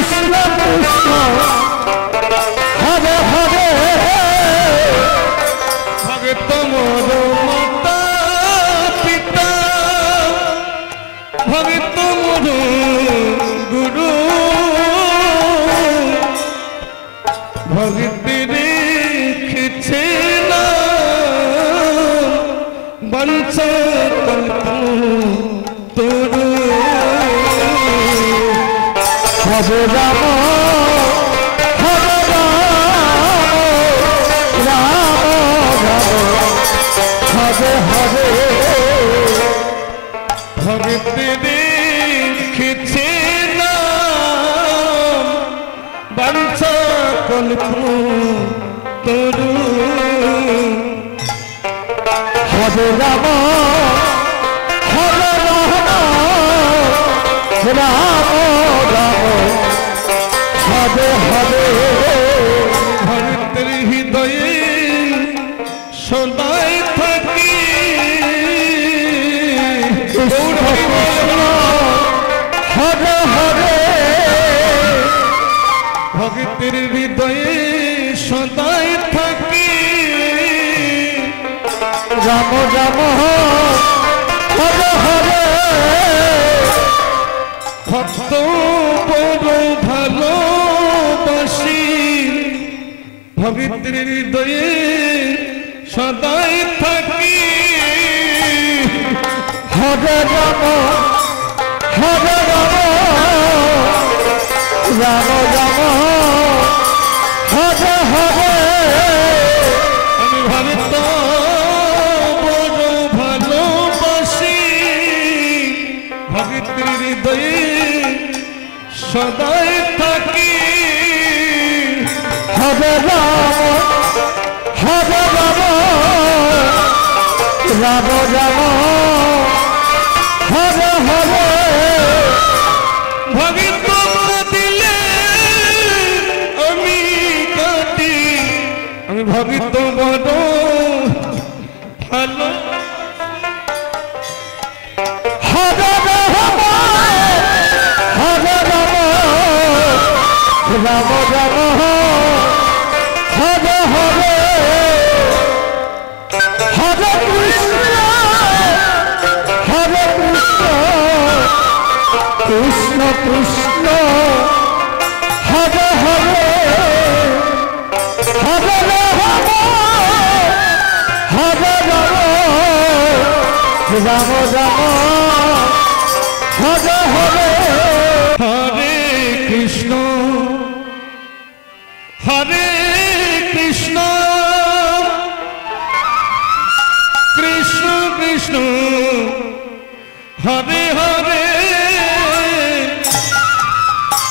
কৃষ্ণ কৃষ্ণ হরে হরে ভাগে তোমার মাতা পিতা ভাগে তোমার গুরু ভগতের খিছে না বংশ কল্প তোর হরে রাম হরে রাম রাম রাম হরে হরে ভগতের খিছে না বংশ কল্প তোর হরে রাম হরে রাম রাম রাম হরে হরে ভক্তের হৃদয়ে সদাই থাকি হরে হরে ভক্তের হৃদয়ে সদাই থাকি রাম রাম হরে হরে ভক্ত বড় ভালোবাসি ভক্তের হৃদয়ে সদাই থাকি হরে রাম হরে রাম রাম রাম হরে হরে আমি ভক্ত বড় ভালোবাসি ভক্তের হৃদয়ে সদাই থাকি হরে রাম হরে রাম রাম রাম হরে হরে ভক্ত দিলে আমি কাটি আমি ভক্ত বড় ভালো হরে রাম হরে রাম রাম রাম হরে হরে হরে কৃষ্ণ হরে কৃষ্ণ কৃষ্ণ কৃষ্ণ হরে হরে হরে রাম হরে রাম রাম রাম হরে হরে হরে কৃষ্ণ হরে কৃষ্ণ কৃষ্ণ কৃষ্ণ হরে হরে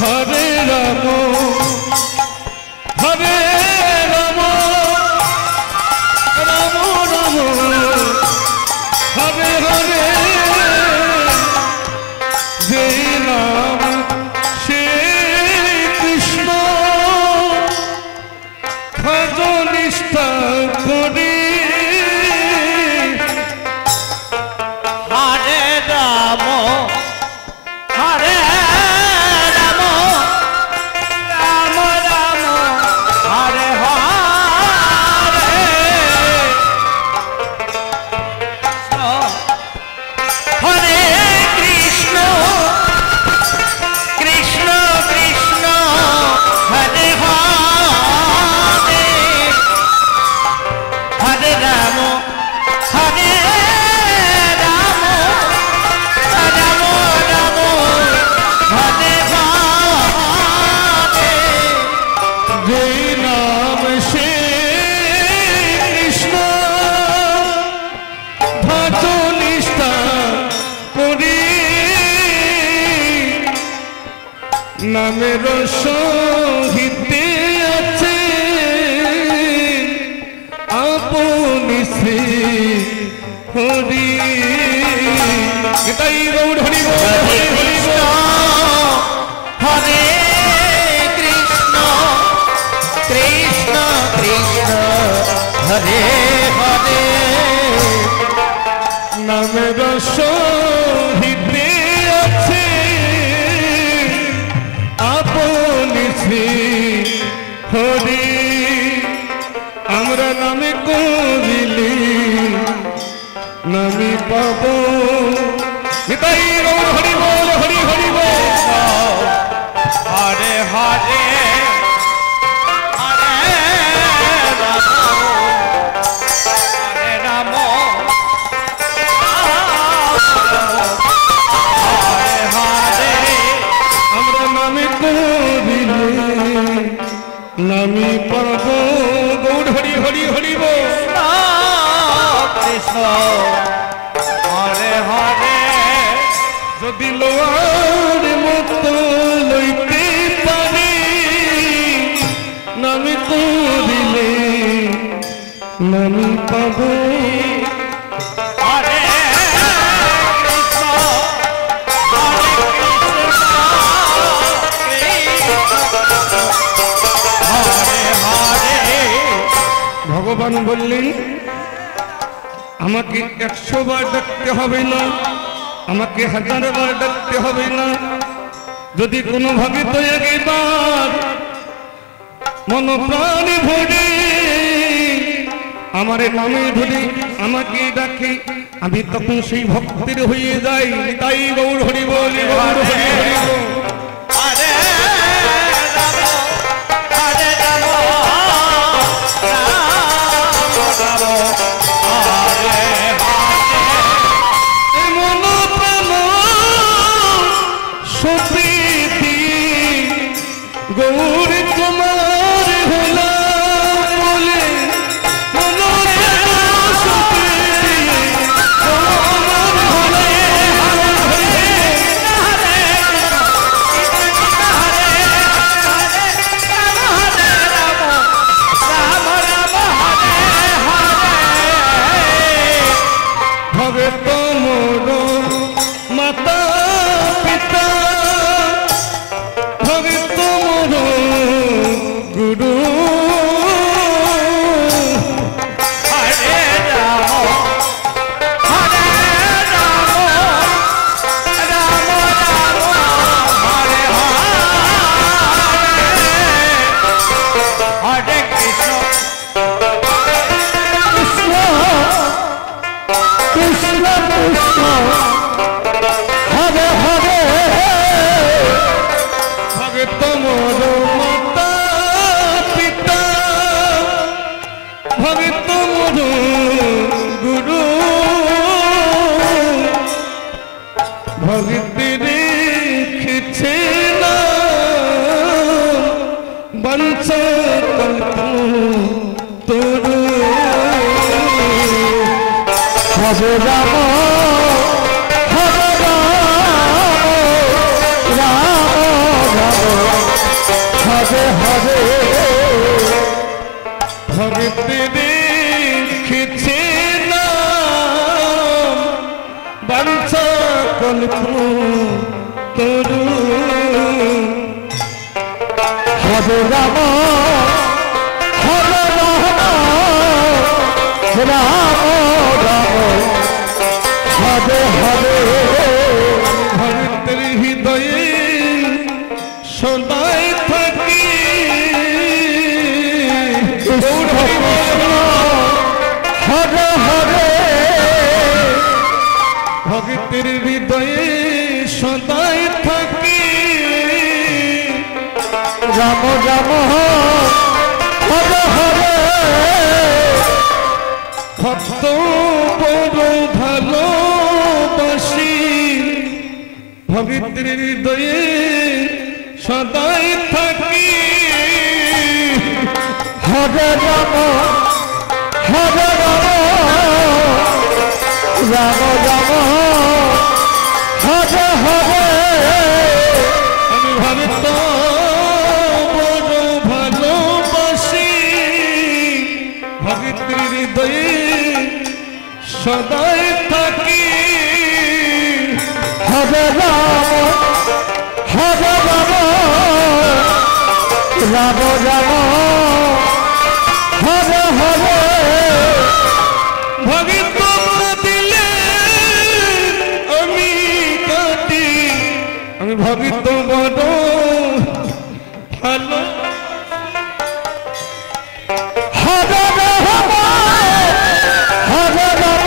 হরে রাম হরে রাম রাম রাম হরে হরে যে নাম সে কৃষ্ণ ভজনিষ্ঠা করি হরে রাম হরে রাম রাম রাম হরে হরে হরে কৃষ্ণ কৃষ্ণ কৃষ্ণ হরে হরে হরে রাম হরে রাম রাম রাম হরে হরে যে নাম সে কৃষ্ণ ভজনিষ্ঠা করি নামের সহিতে আছে আপনি শ্রী হরি এটাই গৌর হরি বল, হরি হরি বল। হরে কৃষ্ণ কৃষ্ণ কৃষ্ণ হরে হরে নামের সহিতে আছে আপন নিশি হরি আমরা নামে করিলি নামি পাব নিতাই গৌর হরি বল হরি হরি বল হরে হরে হরে রাম হরে হরে আমরা নামে করিলে নামি পাব গৌর হরি হরি হরি বল কৃষ্ণ হরে হরে যদি লোয়ার মতো লইতে পারি নামি করিলে নামি পাব হরে কৃষ্ণ হরে কৃষ্ণ হরে হরে ভগবান বললেন আমাকে 100 বার ডাকতে হবে না আমাকে 1000 বার ডাকতে হবে না যদি কোনো ভাবে তো একবার মন প্রাণ ভরে আমার নামে ধরে আমাকে ডাকে আমি তখন সেই ভক্তের হয়ে যাই তাই গৌর হরি বল গৌর হরি হরি বল হরে রাম হরে রাম রাম রাম হরে হরে মন প্রাণ সপ্রীতি গৌর কুমার হলা বলে মন প্রাণ সপ্রীতি গৌর হলে ভবে তোমর মাতা পিতা ভবে তোমর গুরু হরে রাম হরে রাম রাম রাম হরে হরে হরে কৃষ্ণ কৃষ্ণ কৃষ্ণ হরে হরে ভবে তোমর মাতা পিতা ভবে তোমর গুরু ভক্তি রেখেছে না বংশ কল্প তরু হরে রাম হরে রাম রাম রাম হরে হরে ভক্তি রেখেছে না বংশ কল্প তরু হরে রাম হরে রাম রাম রাম হরে হরে ভক্তের হৃদয়ে সদাই থাকি হরে হরে ভক্তের হৃদয়ে সদাই থাকি রাম রাম হরে হরে ভক্ত বড় ভালোবাসি ভক্তের হৃদয়ে সদাই থাকি হরে রাম হরে রাম রাম রাম হরে হরে আমি ভক্ত বড় ভালোবাসি ভক্তের হৃদয়ে সদাই থাকি হরে রাম হরে রাম রাম রাম হরে হরে ভগিত দিলে আমি কাটি আমি ভগিত বড় ভালো হরে রাম হরে রাম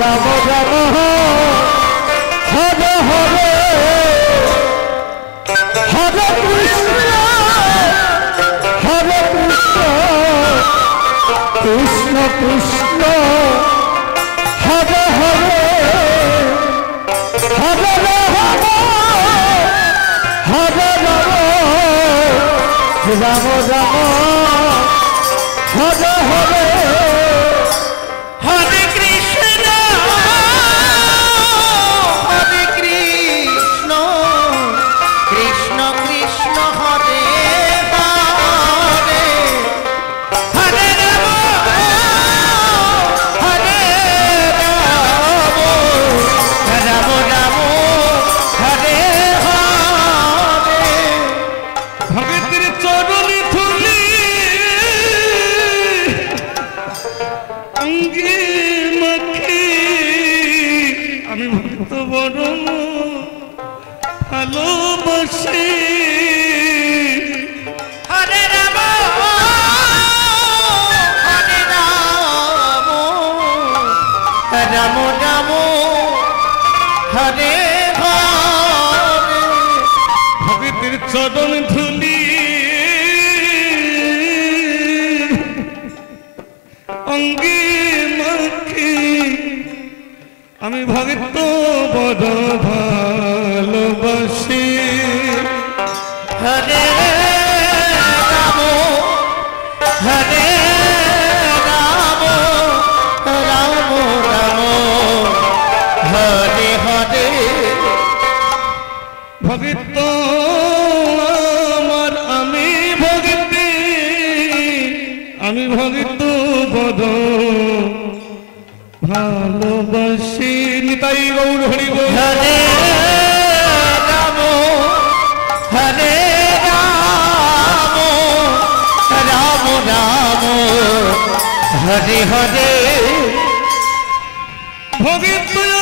রাম রাম হরে হরে হরে কৃষ্ণ হরে কৃষ্ণ কৃষ্ণ কৃষ্ণ হরে হরে হরে রাম হরে রাম রাম রাম হরে হরে হরে কৃষ্ণ হরে কৃষ্ণ কৃষ্ণ কৃষ্ণ হরে হরে হরে রাম হরে রাম রাম রাম হরে হরে ভগতের চরণে ধুলি অঙ্গে মাখি আমি ভক্ত বড় ভালোবাসি হরে রাম হরে রাম রাম রাম হরে হরে ভগতের চরণ ধুলি অঙ্গে মাখি আমি ভক্ত বড় ভালোবাসি হরে রাম হরে রাম রাম রাম হরে হরে ভক্ত আমার আমি ভক্ত বড় ভালোবাসি নিতাই গৌর হরি গৌর হরে রাম হরে রাম রাম রাম হরে হরে ভগত